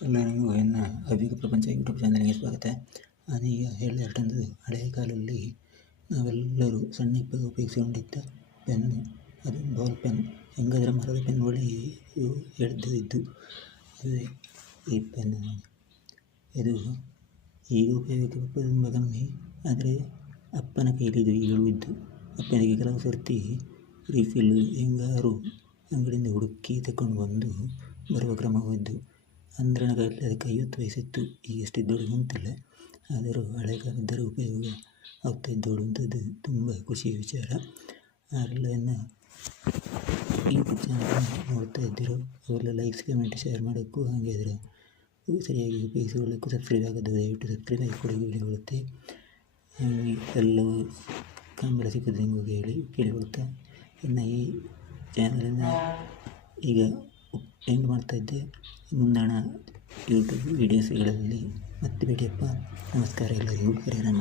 ಎಲ್ಲರಿಗೂ ಎನ್ನ ಅಭಿಗ ಪ್ರಪಂಚ ಯೂಟ್ಯೂಬ್ ಚಾನಲ್ಗೆ ಸ್ವಾಗತ. ನಾನು ಈಗ ಹೇಳಿದ ಅಷ್ಟೊಂದು ಹಳೆಯ ಕಾಲದಲ್ಲಿ ನಾವೆಲ್ಲರೂ ಸಣ್ಣ ಉಪಯೋಗಿಸಿಕೊಂಡಿದ್ದ ಪೆನ್ನು, ಅದು ಬಾಲ್ ಪೆನ್ ಹೆಂಗಾದ್ರೆ ಮರದ ಪೆನ್ ಒಳ್ಳೆ ಹೇಳಿದ್ದು ಅದೇ ಈ ಪೆನ್ ಇದು ಈಗ ಉಪಯೋಗಕ್ಕೆ ತುಂಬ ಕಮ್ಮಿ ಆದರೆ ಅಪ್ಪನ ಕೈಲಿ ಇದು ಈಗಲೂ ಇದ್ದು, ಅಪ್ಪನಿಗೆ ಕೆಲವು ಸರ್ತಿ ರೀಫಿಲ್ ಹೆಂಗಾರು ಅಂಗಡಿಯಿಂದ ಹುಡುಕಿ ತಗೊಂಡು ಬಂದು ಬರುವ ಕ್ರಮವೂ ಕಾಲದಲ್ಲಿ ಅದಕ್ಕೆ ಐವತ್ತು ವಯಸ್ಸಿತ್ತು. ಈಗ ಎಷ್ಟಿದ್ದೋಳು ಗೊತ್ತಿಲ್ಲ ಆದರೂ ಹಳೆ ಕಾಲದ್ದರ ಉಪಯೋಗ ಆಗ್ತಾ ಇದ್ದೋಳು ಅಂಥದ್ದು ತುಂಬ ಖುಷಿಯ ವಿಚಾರ. ಇನ್ನು ಯೂಟ್ಯೂಬ್ ಚಾನಲ್ ನೋಡ್ತಾ ಇದ್ದರು ಅವೆಲ್ಲ ಲೈಕ್ಸ್ ಕಮೆಂಟ್ ಶೇರ್ ಮಾಡೋಕ್ಕೂ ಹಾಗೆ ಅದರ ಸರಿಯಾಗಿ ಉಪಯೋಗಿಸಿಕೊಳ್ಳೋಕ್ಕೂ ಸಬ್ಸ್ಕ್ರೈಬ್ ಆಗೋದು ದಯವಿಟ್ಟು ಸಬ್ಸ್ಕ್ರೈಬ್ ಆಗಿ ಕೊಡಿ ಬರುತ್ತೆ ಎಲ್ಲವೂ ಕಾಂಬಳ ಸಿಕ್ಕಿದ್ರೆ ನಿಮಗೆ ಹೇಳಿ ಕೇಳಿಕೊಳ್ತಾ ಇನ್ನು ಈ ಚಾನಲನ್ನು ಈಗ ಎಂಡ್ ಮಾಡ್ತಾ ಇದ್ದೆ. ಮುಂದಣ ಯೂಟ್ಯೂಬ್ ವೀಡಿಯೋಸ್ಗಳಲ್ಲಿ ಮತ್ತೆ ಭೇಟಿಯಪ್ಪ ನಮಸ್ಕಾರ ಎಲ್ಲರಿಗೂ. ಹರೇ ರಾಮ.